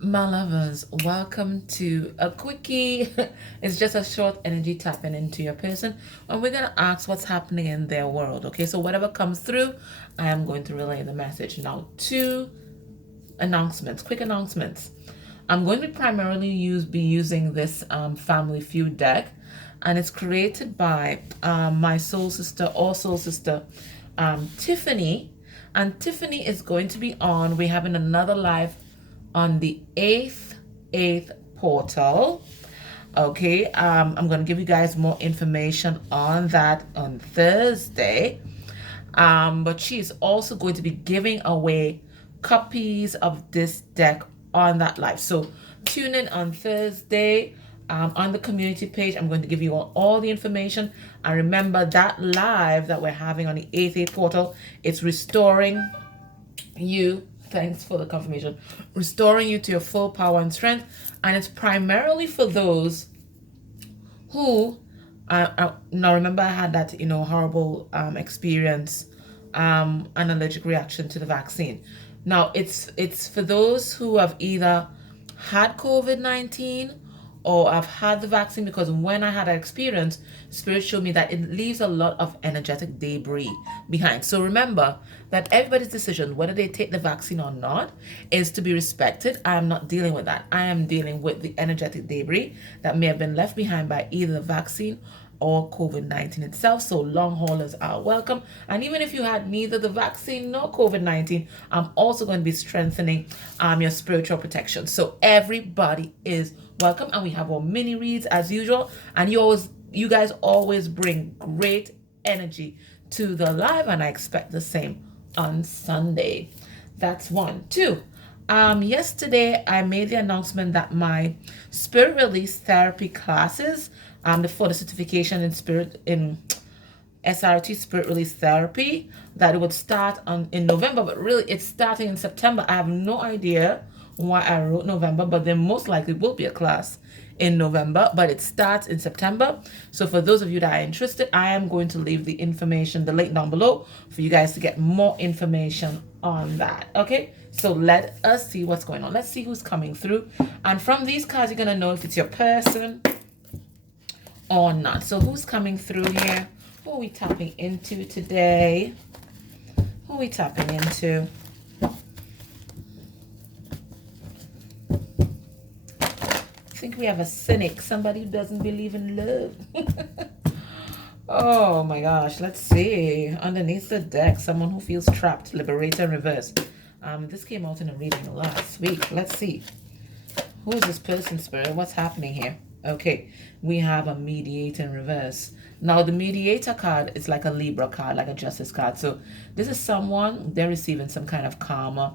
My lovers, welcome to a quickie. It's just a short energy tapping into your person, and we're gonna ask what's happening in their world. Okay, so whatever comes through, I am going to relay the message. Now, two announcements, quick announcements. I'm going to primarily be using this Family Feud deck, and it's created by my soul sister, Tiffany, and Tiffany is going to be on. We're having another live on the 8th portal. Okay, I'm going to give you guys more information on that on Thursday. But she's also going to be giving away copies of this deck on that live. So tune in on Thursday. On the community page, I'm going to give you all the information. And remember that live that we're having on the 8th portal, it's restoring you. Thanks for the confirmation. Restoring you to your full power and strength. And it's primarily for those who, now remember I had that, horrible experience, an allergic reaction to the vaccine. Now it's for those who have either had COVID-19 or I've had the vaccine, because when I had that experience, Spirit showed me that it leaves a lot of energetic debris behind. So remember that everybody's decision, whether they take the vaccine or not, is to be respected. I am not dealing with that. I am dealing with the energetic debris that may have been left behind by either the vaccine or COVID-19 itself. So long haulers are welcome. And even if you had neither the vaccine nor COVID-19, I'm also going to be strengthening your spiritual protection. So everybody is welcome. And we have our mini reads as usual. And you guys always bring great energy to the live, and I expect the same on Sunday. That's one. Two, yesterday I made the announcement that my spirit release therapy classes, for the certification in SRT, spirit release therapy, that it would start in November, but really it's starting in September. I have no idea why I wrote November, but there most likely will be a class in November, but it starts in September. So for those of you that are interested, I am going to leave the information, the link down below, for you guys to get more information on that. Okay, so let us see what's going on. Let's see who's coming through, and from these cards you're gonna know if it's your person or not. So who's coming through here? Who are we tapping into today? Who are we tapping into? I think we have a cynic, somebody who doesn't believe in love. Oh my gosh, let's see. Underneath the deck, someone who feels trapped, liberator in reverse. This came out in a reading last week. Let's see. Who is this person, Spirit? What's happening here? Okay, we have a mediator in reverse. Now the mediator card is like a Libra card, like a justice card. So this is someone, they're receiving some kind of karma.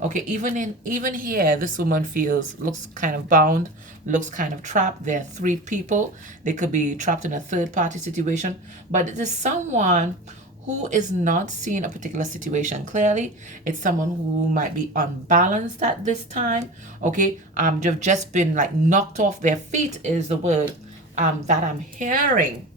Okay, even here, this woman looks kind of bound, looks kind of trapped. There are three people. They could be trapped in a third party situation, but it is someone who is not seeing a particular situation clearly. It's someone who might be unbalanced at this time. Okay, they've just been like knocked off their feet is the word that I'm hearing.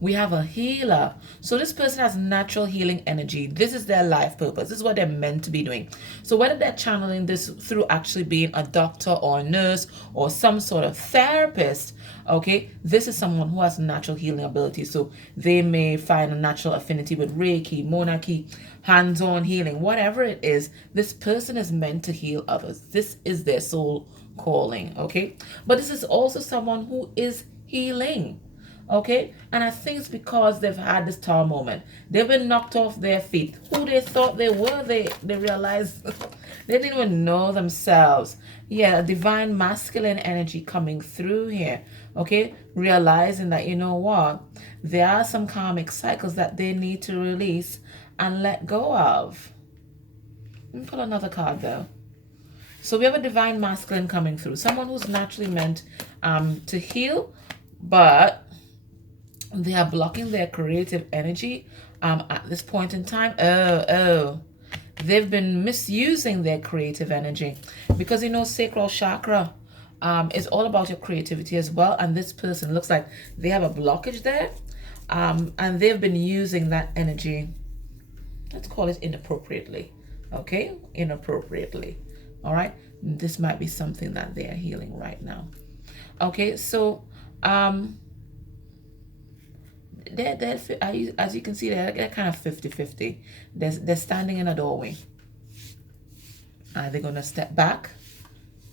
We have a healer. So this person has natural healing energy. This is their life purpose. This is what they're meant to be doing. So whether they're channeling this through actually being a doctor or a nurse or some sort of therapist, okay, this is someone who has natural healing ability. So they may find a natural affinity with Reiki, monarchy, hands-on healing, whatever it is. This person is meant to heal others. This is their soul calling, okay? But this is also someone who is healing. Okay, and I think it's because they've had this tower moment. They've been knocked off their feet. Who they thought they were, they realized they didn't even know themselves. Yeah, divine masculine energy coming through here. Okay, realizing that, you know what, there are some karmic cycles that they need to release and let go of. Let me pull another card though. So we have a divine masculine coming through. Someone who's naturally meant to heal, but they are blocking their creative energy at this point in time. They've been misusing their creative energy, because sacral chakra is all about your creativity as well, and this person looks like they have a blockage there, and they've been using that energy, let's call it inappropriately. okay, inappropriately. All right, this might be something that they are healing right now. Okay, so they're as you can see, they're kind of 50-50. They're standing in a doorway. Are they going to step back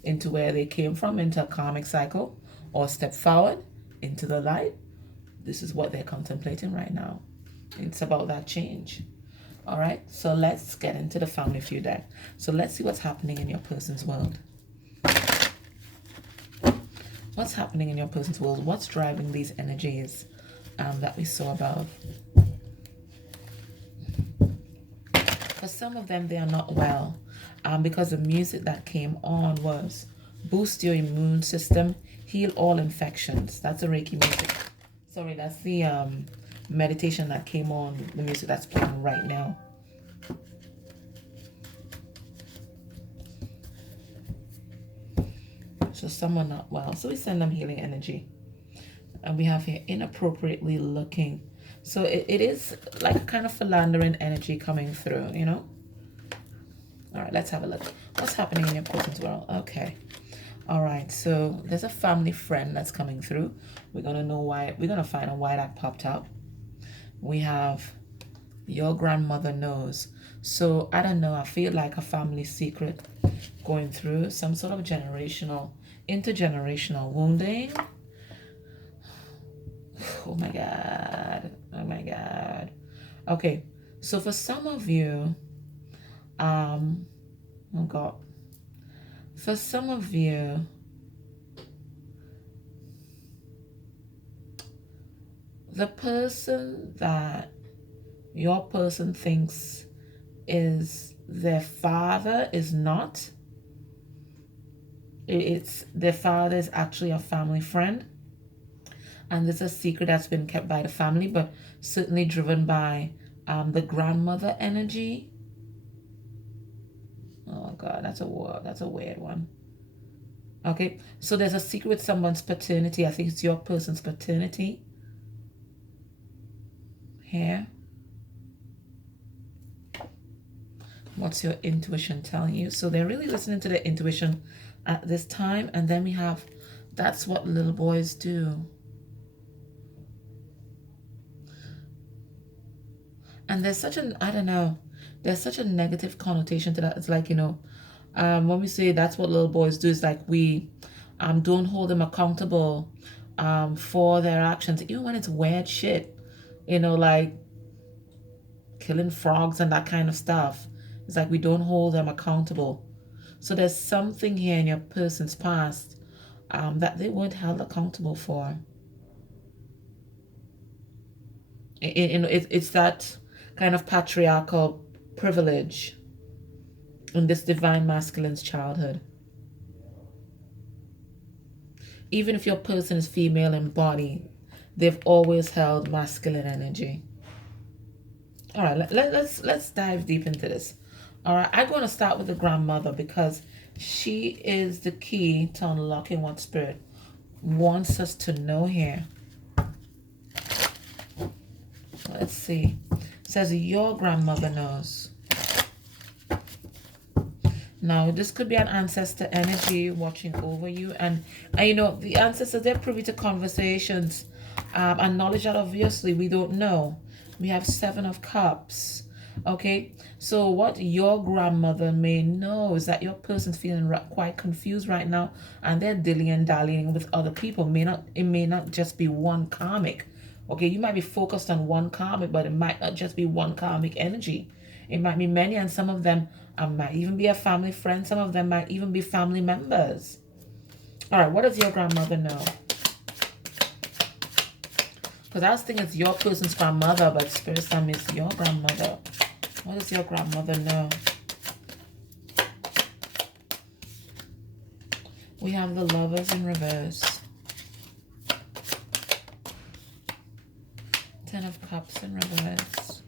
into where they came from, into a karmic cycle, or step forward into the light? This is what they're contemplating right now. It's about that change. All right, so let's get into the family feud deck. So let's see what's happening in your person's world. What's happening in your person's world? What's driving these energies that we saw above? For some of them, they are not well because the music that came on was boost your immune system, heal all infections. That's the Reiki music. Sorry, that's the meditation that came on, the music that's playing right now. So someone not well. So we send them healing energy. And we have here inappropriately looking. So it is like kind of philandering energy coming through, you know? All right, let's have a look. What's happening in your person's world? Okay. All right, so there's a family friend that's coming through. We're going to know why. We're going to find out why that popped up. We have your grandmother knows. So I don't know. I feel like a family secret going through some sort of intergenerational wounding. Oh my God. Oh my God. Okay. So for some of you, oh God. For some of you, the person that your person thinks is their father is not. It's their father is actually a family friend. And this is a secret that's been kept by the family, but certainly driven by the grandmother energy. Oh God, that's a weird one. Okay, so there's a secret with someone's paternity. I think it's your person's paternity. Here. What's your intuition telling you? So they're really listening to their intuition at this time. And then we have, that's what little boys do. And there's such an, I don't know, there's such a negative connotation to that. It's like, you know, when we say that's what little boys do, it's like we don't hold them accountable for their actions, even when it's weird shit, you know, like killing frogs and that kind of stuff. It's like we don't hold them accountable. So there's something here in your person's past that they weren't held accountable for. It's that kind of patriarchal privilege in this divine masculine's childhood. Even if your person is female in body, they've always held masculine energy. All right, let's dive deep into this. All right, I'm going to start with the grandmother because she is the key to unlocking what spirit wants us to know here. Let's see. It says your grandmother knows. Now, this could be an ancestor energy watching over you. And you know, the ancestors, they're privy to conversations and knowledge that obviously we don't know. We have 7 of Cups. Okay, so what your grandmother may know is that your person's feeling quite confused right now, and they're dilly and dallying with other people. It may not just be one karmic. Okay, you might be focused on one karmic, but it might not just be one karmic energy. It might be many, and some of them might even be a family friend. Some of them might even be family members. All right, what does your grandmother know? Because I was thinking it's your person's grandmother, but spirit time is your grandmother. What does your grandmother know? We have the Lovers in reverse. 10 of Cups in reverse.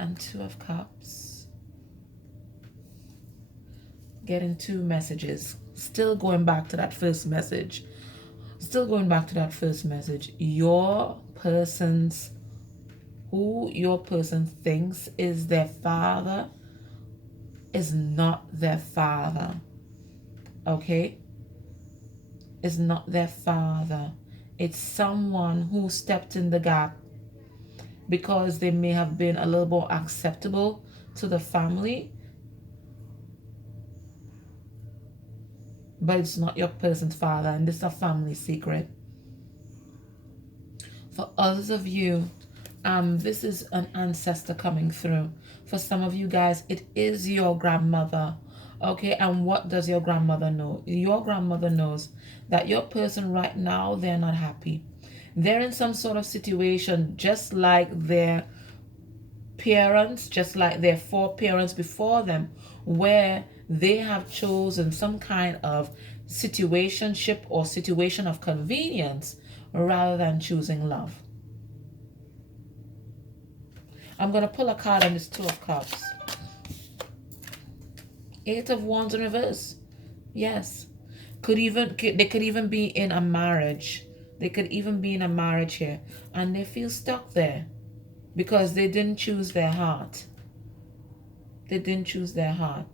And 2 of Cups. Getting 2 messages. Still going back to that first message. Your person's, who your person thinks is their father, is not their father. Okay? It's not their father. It's someone who stepped in the gap because they may have been a little more acceptable to the family, but it's not your person's father, and this is a family secret. For others of you, this is an ancestor coming through. For some of you guys, it is your grandmother. Okay, and what does your grandmother know? Your grandmother knows that your person right now, they're not happy. They're in some sort of situation just like their parents, just like their foreparents before them, where they have chosen some kind of situationship or situation of convenience rather than choosing love. I'm going to pull a card on this Two of Cups. Eight of Wands in reverse. Yes. They could even be in a marriage. They could even be in a marriage here. And they feel stuck there because they didn't choose their heart. They didn't choose their heart.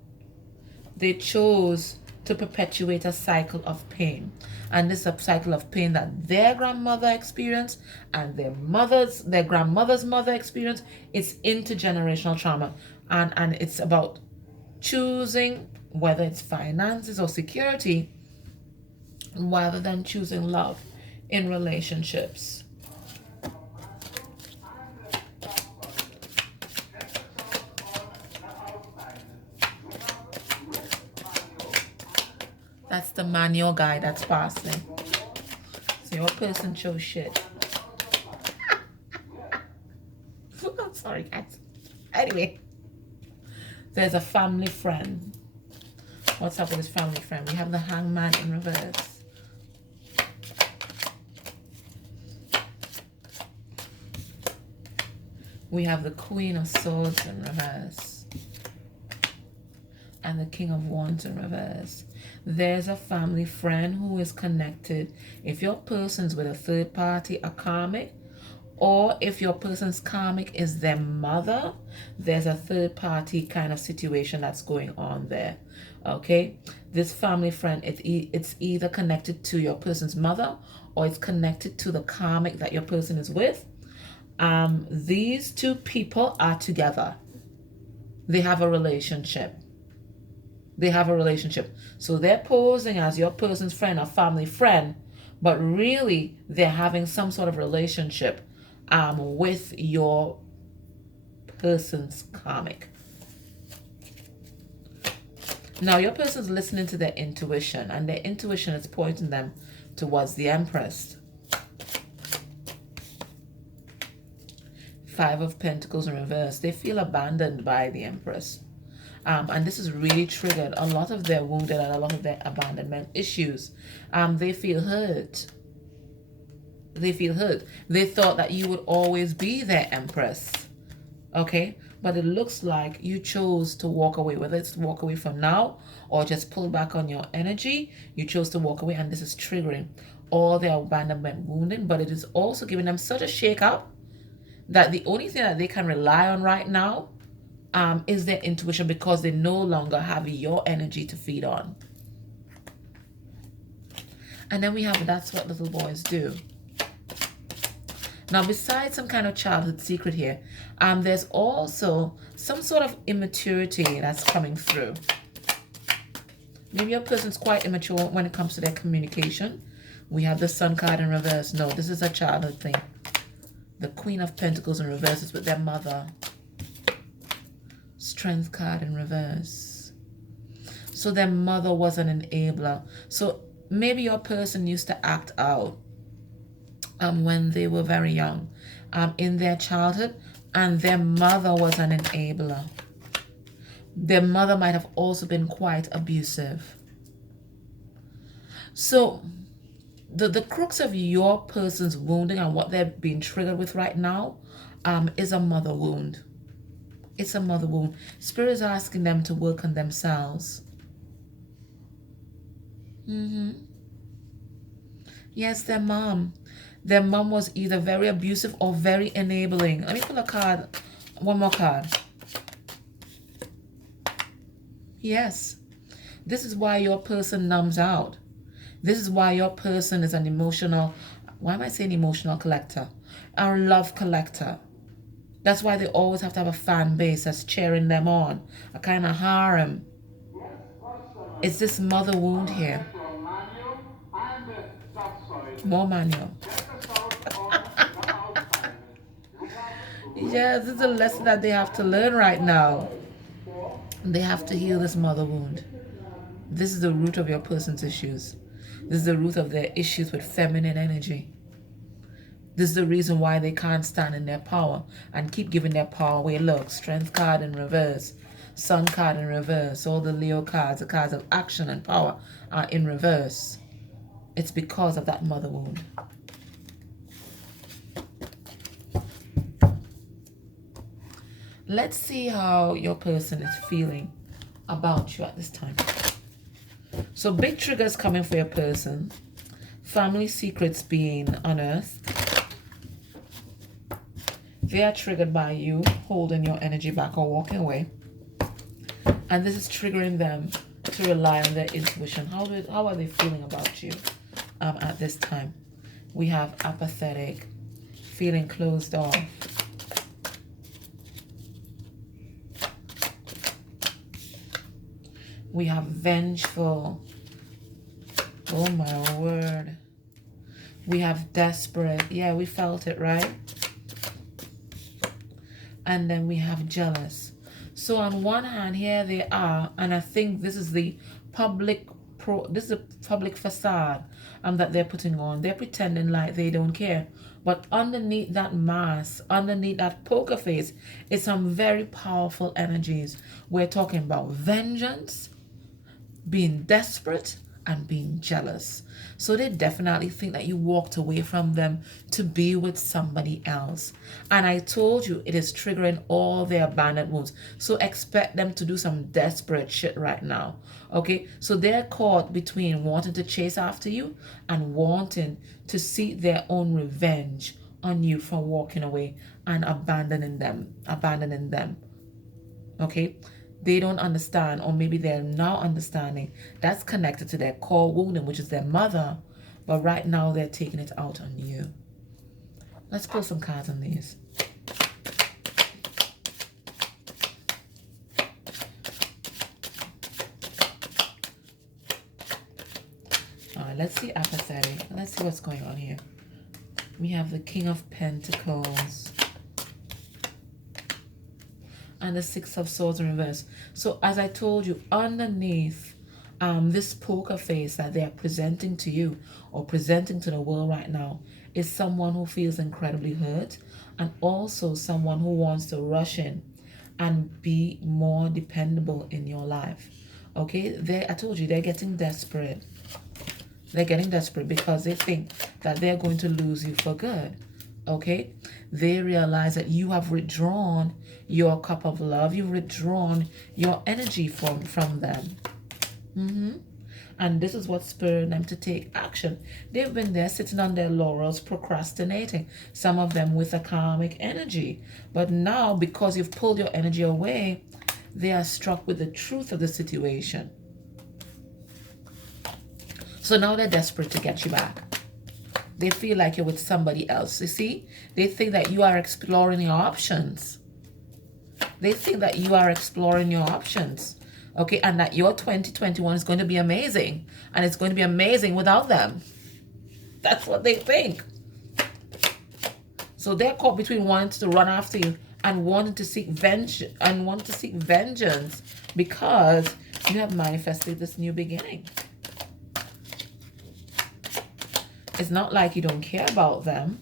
They chose to perpetuate a cycle of pain. And this is a cycle of pain that their grandmother experienced and their grandmother's mother experienced. It's intergenerational trauma. And it's about choosing whether it's finances or security rather than choosing love in relationships. That's the manual guy that's passing. So your person chose shit. I'm sorry, guys. Anyway, there's a family friend. What's up with this family friend? We have the Hangman in reverse. We have the Queen of Swords in reverse. And the King of Wands in reverse. There's a family friend who is connected. If your person's with a third party, a karmic, or if your person's karmic is their mother, there's a third party kind of situation that's going on there. Okay? This family friend, it's either connected to your person's mother or it's connected to the karmic that your person is with. These two people are together. They have a relationship. So they're posing as your person's friend or family friend, but really they're having some sort of relationship with your person's karmic. Now your person's listening to their intuition, and their intuition is pointing them towards the Empress. Five of Pentacles in reverse. They feel abandoned by the Empress. And this is really triggered a lot of their wounded and a lot of their abandonment issues. They feel hurt. They thought that you would always be their Empress. Okay? But it looks like you chose to walk away. Whether it's to walk away from now or just pull back on your energy, you chose to walk away, and this is triggering all their abandonment wounding. But it is also giving them such a shake-up that the only thing that they can rely on right now is their intuition, because they no longer have your energy to feed on. And then we have That's What Little Boys Do. Now, besides some kind of childhood secret here, there's also some sort of immaturity that's coming through. Maybe your person's quite immature when it comes to their communication. We have the Sun card in reverse. No, this is a childhood thing. The Queen of Pentacles in reverse is with their mother. Strength card in reverse. So their mother was an enabler. So maybe your person used to act out when they were very young in their childhood, and their mother was an enabler. Their mother might have also been quite abusive. So the crux of your person's wounding and what they're being triggered with right now is a mother wound. It's a mother wound. Spirit is asking them to work on themselves. Yes, their mom. Their mom was either very abusive or very enabling. Let me pull a card. One more card. Yes. This is why your person numbs out. This is why your person is an emotional, why am I saying emotional collector? A love collector. That's why they always have to have a fan base that's cheering them on, a kind of harem. It's this mother wound here. More manual. Yeah, this is a lesson that they have to learn right now. They have to heal this mother wound. This is the root of your person's issues. This is the root of their issues with feminine energy. This is the reason why they can't stand in their power and keep giving their power away. Look, Strength card in reverse, Sun card in reverse, all the Leo cards, the cards of action and power are in reverse. It's because of that mother wound. Let's see how your person is feeling about you at this time. So big triggers coming for your person. Family secrets being unearthed. They are triggered by you holding your energy back or walking away. And this is triggering them to rely on their intuition. How are they feeling about you at this time? We have apathetic, feeling closed off. We have vengeful. Oh my word. We have desperate. Yeah, we felt it, right? And then we have jealous. So on one hand, here they are, and I think this is the public facade that they're putting on. They're pretending like they don't care. But underneath that mask, underneath that poker face, is some very powerful energies. We're talking about vengeance, being desperate, and being jealous. So they definitely think that you walked away from them to be with somebody else. And I told you, it is triggering all their abandoned wounds. So expect them to do some desperate shit right now. Okay? So they're caught between wanting to chase after you and wanting to seek their own revenge on you for walking away and abandoning them. Okay? They don't understand, or maybe they're now understanding, that's connected to their core wounding, which is their mother, but right now they're taking it out on you. Let's pull some cards on these. All right, let's see apathetic. Let's see what's going on here. We have the King of Pentacles and the Six of Swords in reverse. So as I told you, underneath this poker face that they are presenting to you or presenting to the world right now is someone who feels incredibly hurt, and also someone who wants to rush in and be more dependable in your life. Okay, I told you, they're getting desperate. They're getting desperate because they think that they're going to lose you for good. Okay, they realize that you have withdrawn your cup of love. You've withdrawn your energy from them. And this is what spurred them to take action. They've been there sitting on their laurels, procrastinating, some of them with a karmic energy. But now, because you've pulled your energy away, they are struck with the truth of the situation. So now they're desperate to get you back. They feel like you're with somebody else. You see? They think that you are exploring your options. They think that you are exploring your options. Okay? And that your 2021 is going to be amazing. And it's going to be amazing without them. That's what they think. So they're caught between wanting to run after you and wanting to seek vengeance because you have manifested this new beginning. It's not like you don't care about them,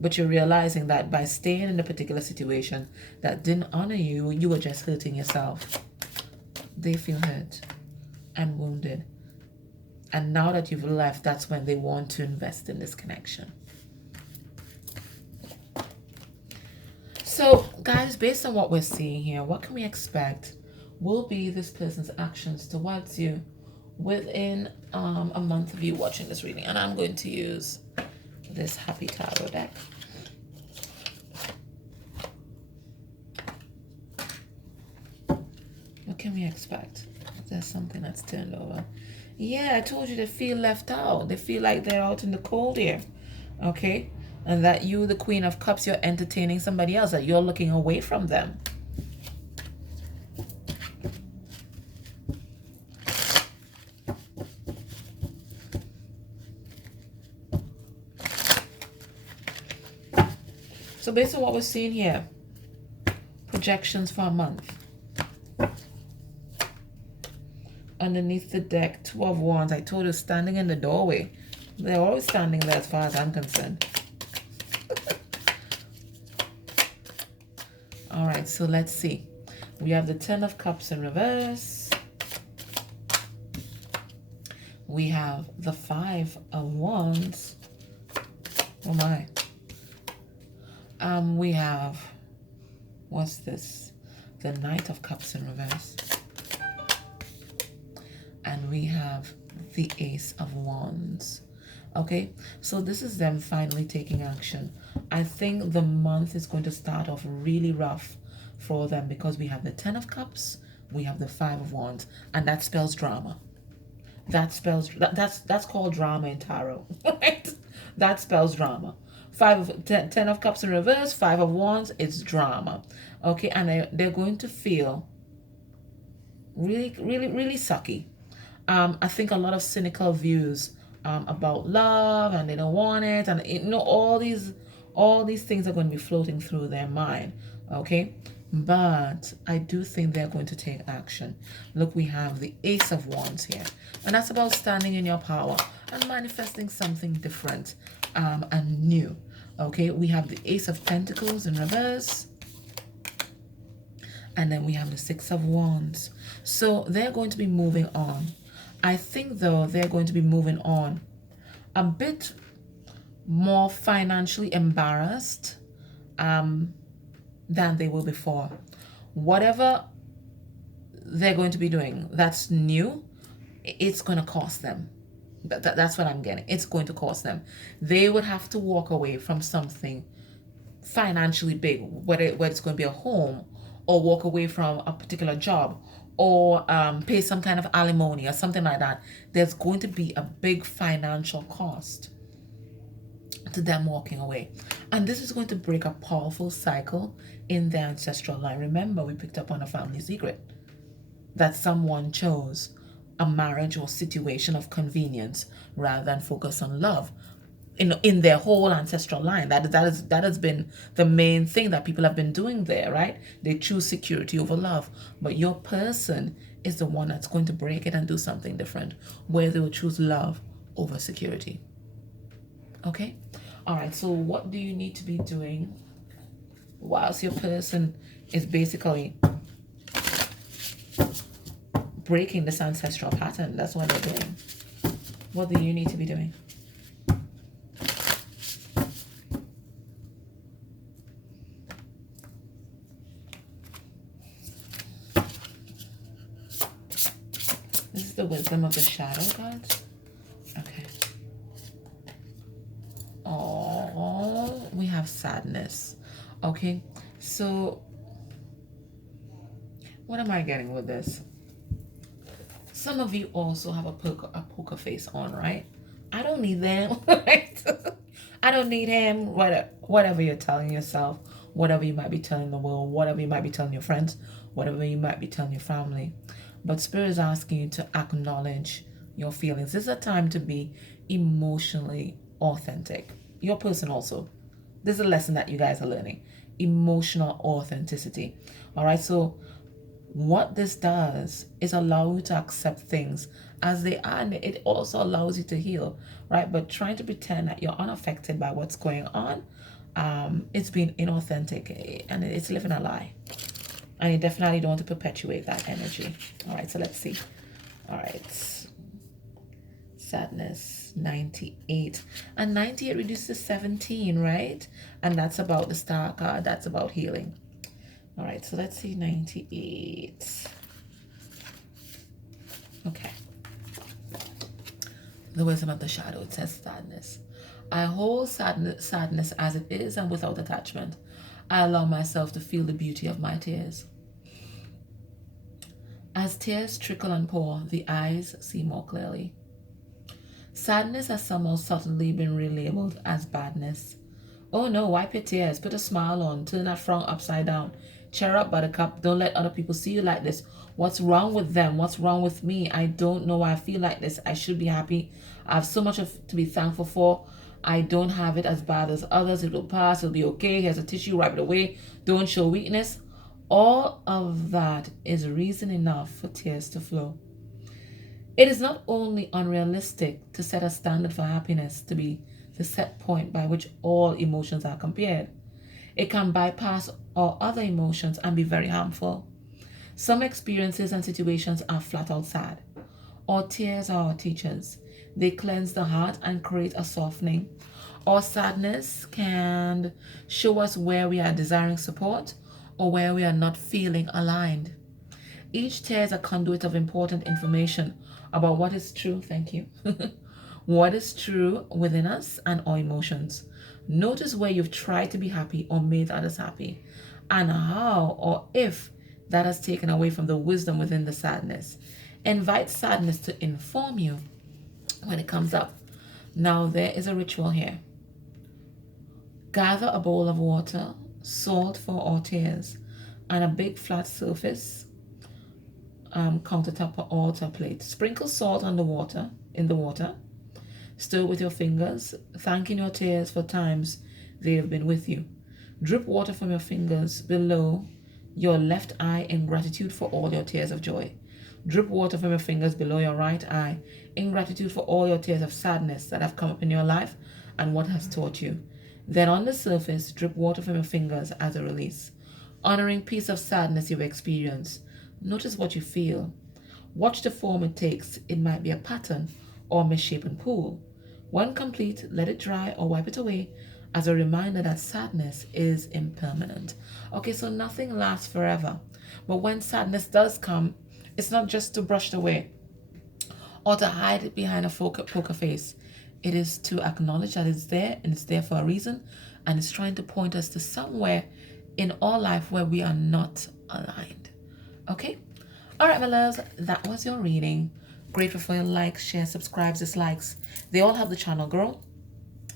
but you're realizing that by staying in a particular situation that didn't honor you, you were just hurting yourself. They feel hurt and wounded. And now that you've left, that's when they want to invest in this connection. So, guys, based on what we're seeing here, what can we expect will be this person's actions towards you within a month of you watching this reading? And I'm going to use this Happy Tarot deck. What can we expect? There's something that's turned over. Yeah, I told you they feel left out. They feel like they're out in the cold here. Okay? And that you, the Queen of Cups, you're entertaining somebody else, that you're looking away from them. So based on what we're seeing here, projections for a month. Underneath the deck, Two of Wands. I told you, standing in the doorway. They're always standing there as far as I'm concerned. All right, so let's see. We have the Ten of Cups in reverse. We have the Five of Wands. Oh my. We have, what's this? The Knight of Cups in reverse. And we have the Ace of Wands. Okay, so this is them finally taking action. I think the month is going to start off really rough for them because we have the Ten of Cups, we have the Five of Wands, and that spells drama. That's called drama in tarot, right? That spells drama. Ten of Cups in reverse, Five of Wands, it's drama. Okay, and they're going to feel really, really, really sucky. I think a lot of cynical views about love, and they don't want it, and all these things are going to be floating through their mind. Okay, but I do think they're going to take action. Look, we have the Ace of Wands here, and that's about standing in your power and manifesting something different and new. Okay, we have the Ace of Pentacles in reverse, and then we have the Six of Wands. So they're going to be moving on. I think, though, they're going to be moving on a bit more financially embarrassed than they were before. Whatever they're going to be doing that's new, it's going to cost them. That's what I'm getting. It's going to cost them. They would have to walk away from something financially big, whether it's going to be a home, or walk away from a particular job, or pay some kind of alimony or something like that. There's going to be a big financial cost to them walking away. And this is going to break a powerful cycle in their ancestral line. Remember, we picked up on a family secret that someone chose a marriage or situation of convenience rather than focus on love in their whole ancestral line. That has been the main thing that people have been doing there, right? They choose security over love. But your person is the one that's going to break it and do something different, where they will choose love over security. Okay? All right, so what do you need to be doing whilst your person is basically breaking this ancestral pattern? That's what they're doing. What do you need to be doing? This is the wisdom of the shadow gods. Okay. Oh, we have sadness. Okay, so what am I getting with this? Some of you also have a poker face on, right? I don't need them, right? I don't need him. Whatever you're telling yourself, whatever you might be telling the world, whatever you might be telling your friends, whatever you might be telling your family. But Spirit is asking you to acknowledge your feelings. This is a time to be emotionally authentic. Your person also. This is a lesson that you guys are learning. Emotional authenticity. All right, so what this does is allow you to accept things as they are, and it also allows you to heal, right? But trying to pretend that you're unaffected by what's going on, it's being inauthentic, and it's living a lie. And you definitely don't want to perpetuate that energy. All right, so let's see. All right. Sadness, 98. And 98 reduces to 17, right? And that's about the Star card. That's about healing. All right, so let's see 98. Okay. The wisdom of the shadow, it says sadness. I hold sadness as it is and without attachment. I allow myself to feel the beauty of my tears. As tears trickle and pour, the eyes see more clearly. Sadness has somehow subtly been relabeled as badness. Oh no, wipe your tears, put a smile on, turn that frown upside down. Cheer up, buttercup, don't let other people see you like this. What's wrong with them? What's wrong with me? I don't know why I feel like this. I should be happy. I have so much to be thankful for. I don't have it as bad as others. It will pass. It'll be okay. Here's a tissue. Wipe it away. Don't show weakness. All of that is reason enough for tears to flow. It is not only unrealistic to set a standard for happiness to be the set point by which all emotions are compared. It can bypass all other emotions and be very harmful. Some experiences and situations are flat out sad. Or tears are our teachers. They cleanse the heart and create a softening. Or sadness can show us where we are desiring support or where we are not feeling aligned. Each tear is a conduit of important information about what is true, thank you, what is true within us and our emotions. Notice where you've tried to be happy or made others happy, and how or if that has taken away from the wisdom within the sadness. Invite sadness to inform you when it comes up. Now, there is a ritual here. Gather a bowl of water, salt for our tears, and a big flat surface countertop or altar plate. Sprinkle salt on the water, in the water. Stir with your fingers, thanking your tears for times they have been with you. Drip water from your fingers below your left eye in gratitude for all your tears of joy. Drip water from your fingers below your right eye in gratitude for all your tears of sadness that have come up in your life and what has taught you. Then on the surface, drip water from your fingers as a release, honoring piece of sadness you've experienced. Notice what you feel. Watch the form it takes. It might be a pattern or a misshapen pool. When complete, let it dry or wipe it away as a reminder that sadness is impermanent. Okay, so nothing lasts forever. But when sadness does come, it's not just to brush it away or to hide it behind a poker face. It is to acknowledge that it's there and it's there for a reason, and it's trying to point us to somewhere in our life where we are not aligned. Okay? All right, my loves, that was your reading. Grateful for your likes, shares, subscribes, dislikes. They all help the channel grow.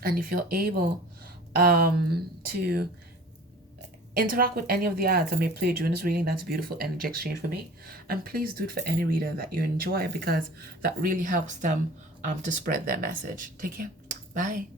And if you're able to interact with any of the ads I may play during this reading, that's a beautiful energy exchange for me. And please do it for any reader that you enjoy, because that really helps them to spread their message. Take care. Bye.